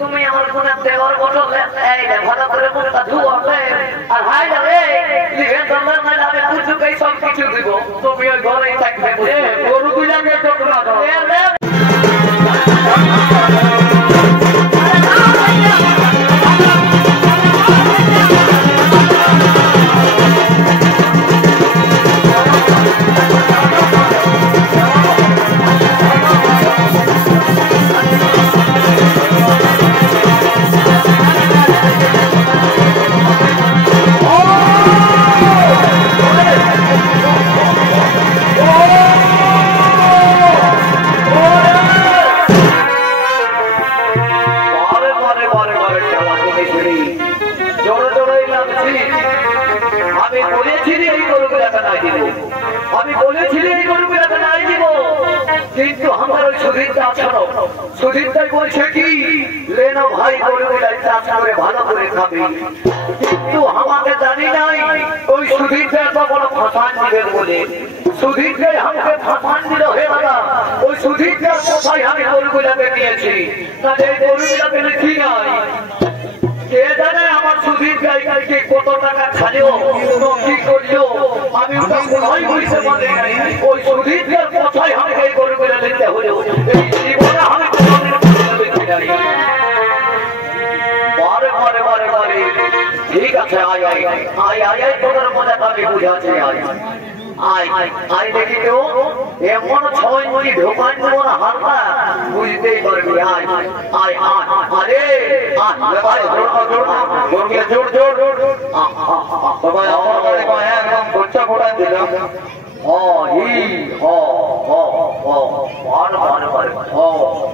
তুমি আমার কোনে দেওয়ার বটল এই রে ভালো করে মুখটা ধুয়ালে আর হাই রে লিখে দরকার না আমি কিছু কই সব কিছু দিব তুমি ওই ঘরেই থাকবে গরু গুলাকে তো না দাও আমি বলেছিলি এই গরুগুলাকে নাই দিব কিন্তু আমার ওই সুধীরটা ছাড়ো সুধীরটাই বলছে কি লেনো ভাই গরুগুলাই চাষ করে ভালো করে খাবে কিন্তু আমাকে জানি নাই ওই সুধীরটা এত বড় ফাঁসান দিবেন বলে সুধীরটাই আমাকে ফাঁসান দিল হে দাদা ওই সুধীরটার কোথায় আমি গরুগুলাকে নিয়েছি তাহলে এই গরুগুলাকে লিখি নাই কে জানে আমার সুধীর গাইকে কত টাকা খালিও কি করলো আমি ওটা কোথায় বুঝতে পারি নাই ওই সুধীর কোথায় আমি এই গরুগুলা নিতে হলো এই জীবনে আমি বারে বারে বারে বারে ঠিক আছে আয় আয় আয় আয় আয় তোমার মনে আমি বুঝাচ্ছি আয় আয় আয় দেখি তো এমন ছয় মনি ঢোকান দেবো না হালকা বুঝতেই পারবি আয় আয় আয় আরে ভাই জোর জোর জোর সবাই আমার বাড়ি একদম খরচা ফোটা দিলাম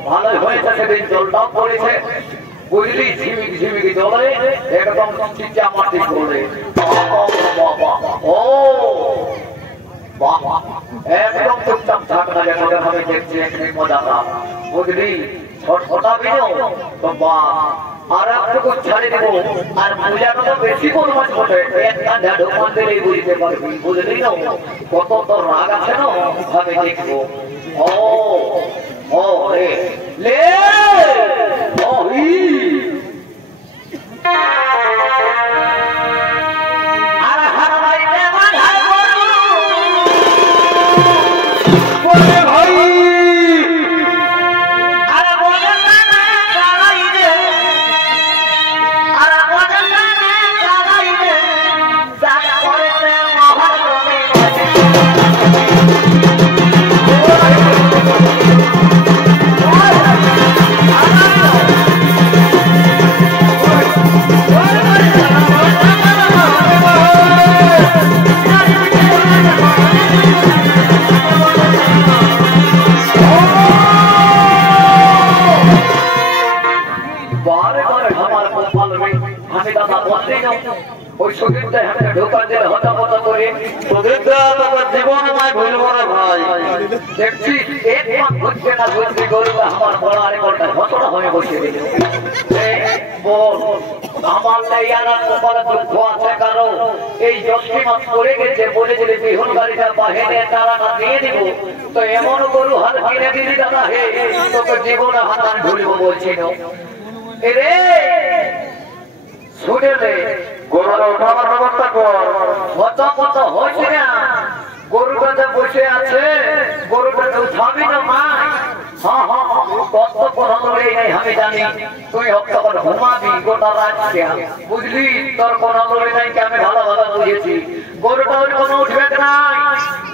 ভালোই হয়েছে সেদিন জলটাও পড়েছে বুঝলি ঝিমিক ঝিমিক জলে একদম চিচা মাটি পড়ে একদম চুপচাপ থাকনা মনে হবে দেখছি একদিন মজাটা বুঝলি ছটফটাবি তো বা আর একটুকু ছাড়ি দেবো আর পূজাটা তো বেশি পরিমাণ ঘটে একটা ঢোকান দিলেই বুঝতে পারবি বুঝলি না কত তোর রাগ আছে না ভাবে দেখবো ও রে লে ওই সুধীরটা হাতে ঢোকান দিলে হতাপতা করে সুধীরটা তোমার জীবন আমায় ভুলব না ভাই দেখছি এক মাস ঘুরছে না ঘুরছি গরুটা আমার বড় আরেকটা ঘটনা হয়ে বসে দিল বল আমার ইয়ার কপালে দুঃখ আছে কারো এই জ্যৈষ্ঠী মাস পড়ে গেছে বলে দিলে বিহুন গাড়িটা বাহিরে টাকাটা দিয়ে দিব তো এমন গরু হাল কিনে দিলি দাদা হে তোকে জীবনে হাতান ভুলবো বলছিল এরে শুনে রে গরুটা উঠাবার ব্যবস্থা কর কত কত হয়েছে না গরুটা বসে আছে গরুটাকে উঠাবি না মা কত কথা লড়াই নাই আমি জানি তুই হপ্তাহ ঘুমাবি গোটা রাতকে বুঝলি তোর কোনো লড়াই নাই কি আমি ভালো ভালো বুঝেছি গরুটা ওই কোনো উঠবে নাই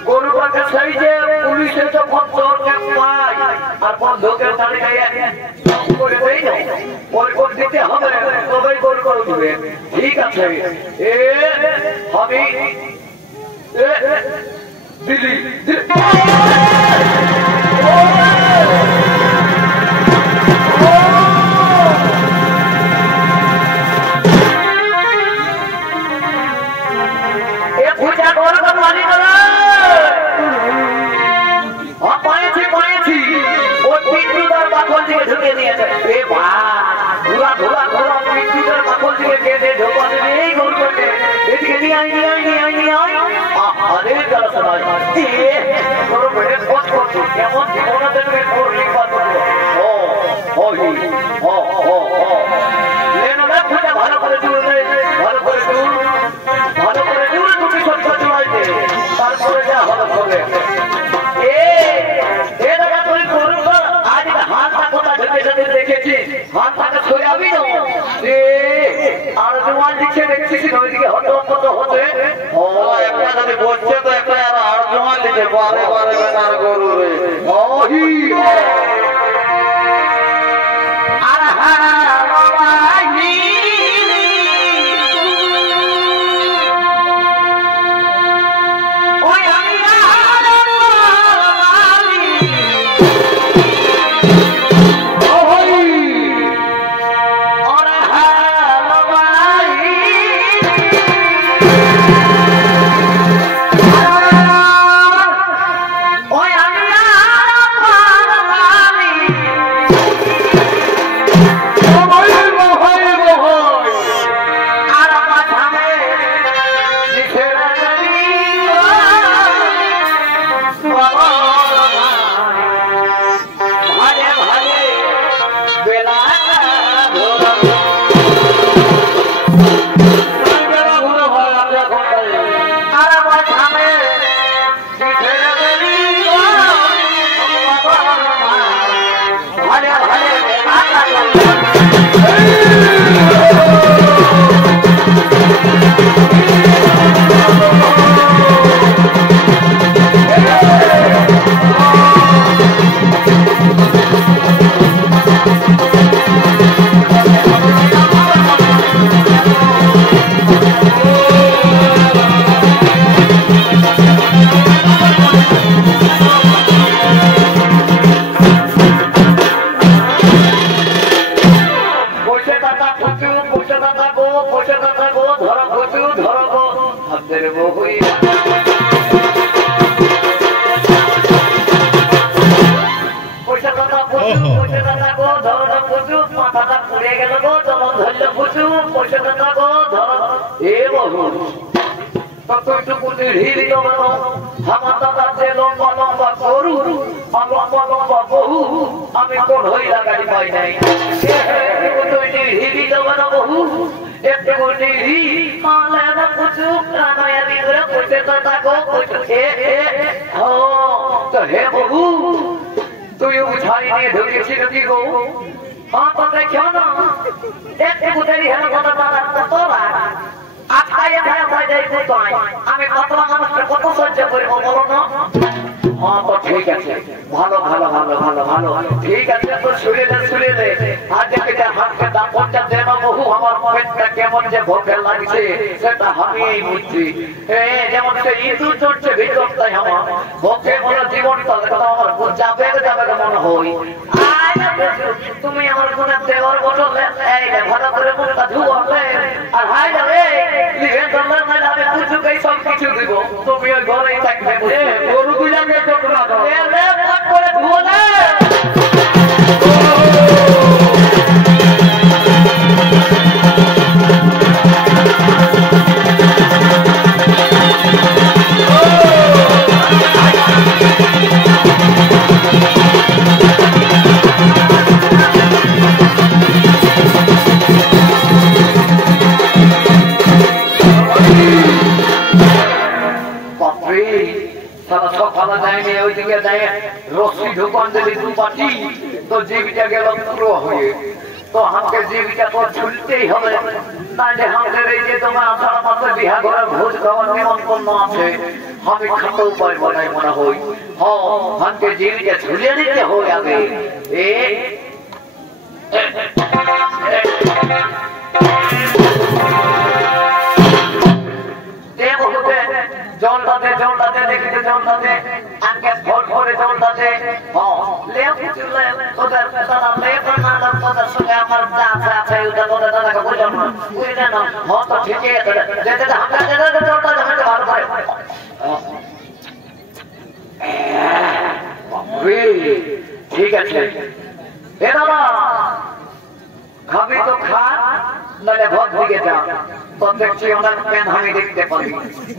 গরুটাকে সেই যে পুলিশে যখন চোরকে পায় আর বন্ধুকের তালিকায় করে দেই না ওই করে দিতে হবে তবেই গরু করে উঠবে ঠিক আছে এ হবে দিদি ঢুকে নিয়েছে দে ঢোকা দে এই গরুটাকে এদিকে নিয়ে আয় নিয়ে আয় নিয়ে আয় নিয়ে আয় আরে যারা শোনায় এ গরু বেড়ে ফট ফট কেমন জীবনে দেখবে করলি কত ও ও ও ও ও লেনো না ফুটা ভালো করে জুড়ে দে ভালো করে জুড় ভালো করে জুড়ে তুমি সত্য জুড়াই দে তারপরে যা হবে হবে এ দাদা তুই গরু আজ হাতটা কোথা ঢুকে যেতে দেখেছি হাতটাকে সরে যাবি না আর জোয়ান দিচ্ছে দেখছিস ওইদিকে হতে হতে হতে ও একটা যদি বসছে তো একটা আর জোয়ান দিচ্ছে বারে বারে বেকার গরু রে ওহি আর হ্যাঁ বাবা আমি কোন হইলা গাড়ি পাই নাই হিরি দেবো না বহু একটু হিরি মালে না পুছু কানায়া দিলে পুছে তো তাকো পুছে ও তো হে বহু তুই উঠাই নিয়ে ঢুকেছি নাকি গো হ্যাঁ তো দেখো না একটু দেরি হলো কথা বলা তোরা আজকাই এখানে ভয় যাই কোথায় আমি কত মানুষের কত সহ্য করি বলো না हाँ तो ठीक है ভালো ভালো ভালো ভালো ভালো ঠিক আছে তো শুনে দে আজ যে হাত কে দাপনটা দেন বহু আমার পেটটা কেমন যে ভোকে লাগছে সেটা আমি বুঝছি যেমন সে ইঁদুর চড়ছে ভিতরটাই আমার ভোকে বলে জীবনটা কথা আমার যাবে যাবে মনে হয় তুমি আমার কোনে দেওয়ার বটলে এই ভালো করে মুখটা ধুয়ালে আর হাই যাবে লিখে দলে না আমি পুজোকেই সব কিছু দিব তুমি ওই ঘরেই থাকবে গরু গুলাকে চোখনা দাও করে ধুও না रस्सी ढुकान दिली दू पाटी तो जीविका गेल पुरो हुए तो हमके जीविका तो छुलते ही हमें ना जे हमके रही जे तो मैं आसार मात्र बिहा घरे भोज खावा निमंत्रण আছে हमें खतो उपाय बनाई मना होई हां हमके जीविका छुले दिते हो आगे ए জলটাতে দেখিতে জলটাতে আজকে ভোর ভোরে জলটাতে তোদের দাদা লেপ না তোদের সঙ্গে আমার যা আছে ওটা তোদের দাদাকে বুঝলাম না বুঝলে না হ্যাঁ তো ঠিকই আছে যেতে আমরা যেতে জলটা জানাতে ভালো করে ঠিক আছে এ দাদা খাবি তো খা নালে ভোট দিকে যা তো দেখছি ওনার প্যান আমি দেখতে পারি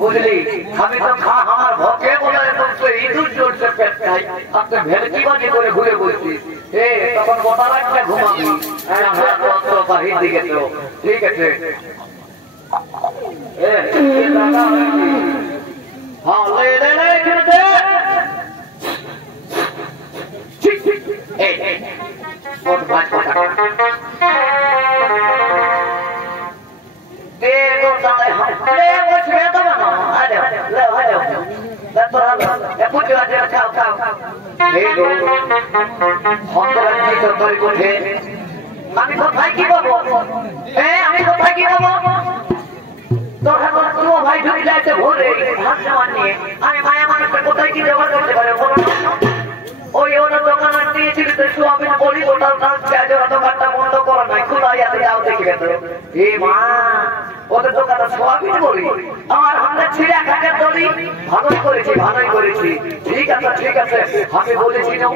বুঝলি আমি তো খা আমার ভোটে বলে তো ইঁদুর চড়ছে পেট খাই আপনি ভেলকি বাজি করে ঘুরে বলছি তখন গোটা রাতটা ঘুমাবি বাহির দিকে তো ঠিক আছে হ্যাঁ আমি কোথায় কি পাবো আমি কোথায় কি পাবো তোর ভাই ঢুকে যাচ্ছে ভোরে হাত সামান নিয়ে আমি মায়া মানুষের কোথায় কি ব্যবহার করতে পারে ওই ওরা দোকান দিয়েছিল তো সোয়াবিন বলি ওটা দোকানটা বন্ধ করা নাই খোলাই আছে যাও দেখবে তো মা ওদের দোকানটা সোয়াবিন বলি আমার হাতে ছিঁড়া খাটের দড়ি ভালোই করেছি ঠিক আছে আমি বলেছি না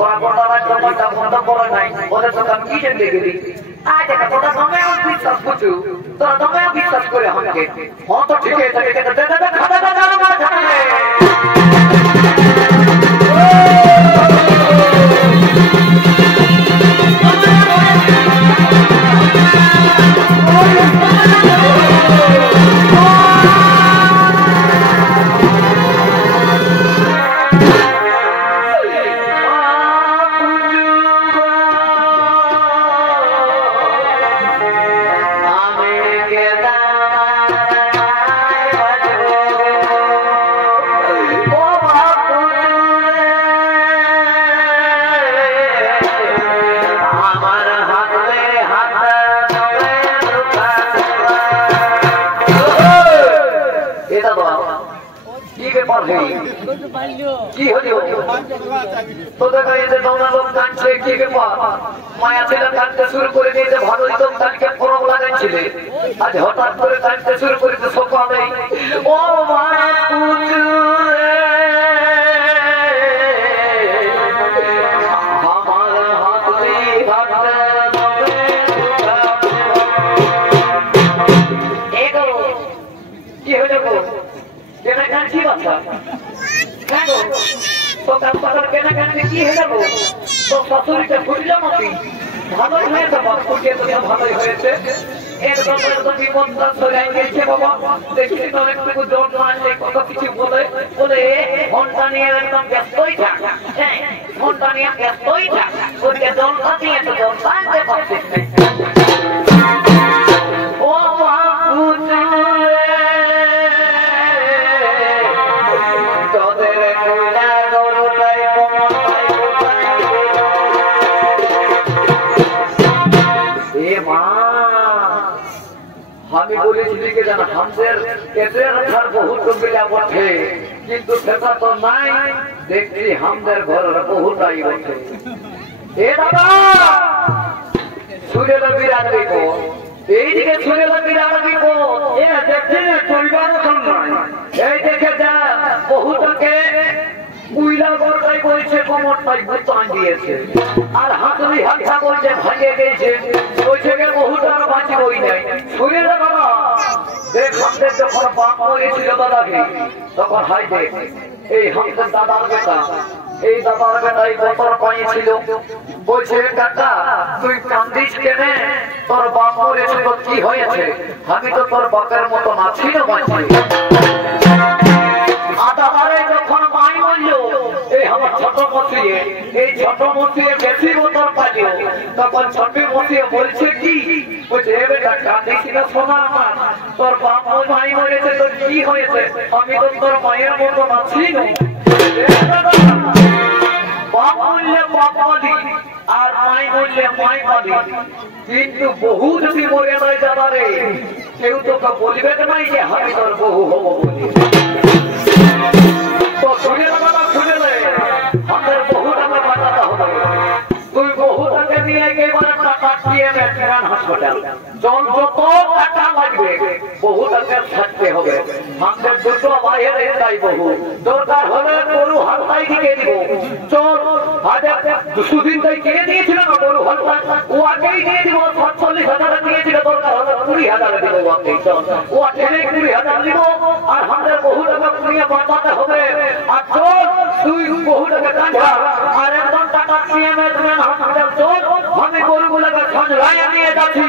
ওরা গোটা রাত দোকানটা বন্ধ করা নাই ওদের দোকান কি জেনে গেলি আজ দেখা তোরা তোমায় বিশ্বাস করছো তোরা তোমায় বিশ্বাস করে আমাকে হ্যাঁ তো ঠিক আছে খাতাটা জানো না কি হলো তোদের এদের নোনা লোক কাঁদছে কি ব্যাপার মায়া ছেলে কাঁদতে শুরু করে দিয়েছে ভালোই তো কালকে ফরম লাগাইছিলে আজ হঠাৎ করে কাঁদতে শুরু করেছে সকালে ও মা আমার হাতে কি হয়ে গো কেনা কাঁদছি বাচ্চা সকাল সকাল কেনাকাটি কি হয়ে গো তো শাশুড়িটা ফুটলাম আপনি ভালোই হয়েছে ফুটিয়ে তো ভালোই হয়েছে একদম বিপদটা সরাই গেছে বাবা দেখি তো একটু জোর মারলে কত কিছু বলে ফোনটা নিয়ে একদম ব্যস্তই থাক হ্যাঁ ফোনটা নিয়ে ব্যস্তই থাক ওকে জলটা দিয়ে তো জল টানতে পারছিস ও মা আমি বলেছি লিখে জান হামদের এদের রাখার বহুত লোকেরা বটে কিন্তু সেটা তো নাই দেখছি হামদের ঘরের বহুটাই বটে এ দাদা সুরের বিরাট দেখো এইদিকে সুরের বিরাট দেখো এ দেখছি না চলবার সময় এই দেখে যা বহুটাকে উইলা গড়াই বলছে কোমরটাই বুতান দিয়েছে আর হাতুড়ি হাতটা বলছে ভাঙে গেছে বলছে গে বহুটার বাঁচবই নাই শুনে না বাবা দেখ হামদের যখন বাপ মরেছিল দাদাকে তখন হাই দেখ এই হামদের দাদার বেটা এই দাদার বেটা এই বছর পাইছিল বলছে কাকা তুই কান্দিস কেনে তোর বাপ মরেছিল কি হয়েছে আমি তো তোর বাপের মতো আছি না বাঁচি আদাবারে যখন মাই বললো এই আমার ছোট মসিয়ে এই ছোট মসিয়ে বেশি বছর পাইল তখন ছোট মসিয়ে বলছে কি বলছে এ বেটা কাঁদিস না শোনা আমার তোর বাপ মাই মরেছে তোর কি হয়েছে আমি তো তোর মায়ের মতো আছি না বাপ বললে বাপ বলি আর মাই বললে মাই বলি কিন্তু বহু যদি মরে যায় যাবারে কেউ তোকে বলবে নাই যে আমি তোর বহু হবো বলি তো শুনে শুনে আমাদের বহু টাকা বাঁচাতে হবে তুই বহু টাকা নিয়ে একেবারে টাকা দিয়ে ভেটেরান হাসপাতাল চল যত টাকা লাগবে বহু টাকা থাকতে হবে আমাদের দুটো বাইরে তাই বহু দরকার হলে গরু হালতাই দিকে দিব চল হাজার দুদিন তাই কে দিয়েছিল না গরু হালতা ও আগেই দিয়ে দিব 47,000 দিয়েছিল দরকার হলে ও ঠেলে 20,000 দিব আর আমাদের বহু টাকা পুড়িয়ে বাঁচাতে হবে আর চল তুই বহু টাকা কাঁধা আর একদম টাকা সিএমএ তুমি আমাদের চল আমি গরুগুলোকে সঞ্জলাইয়া নিয়ে যাচ্ছি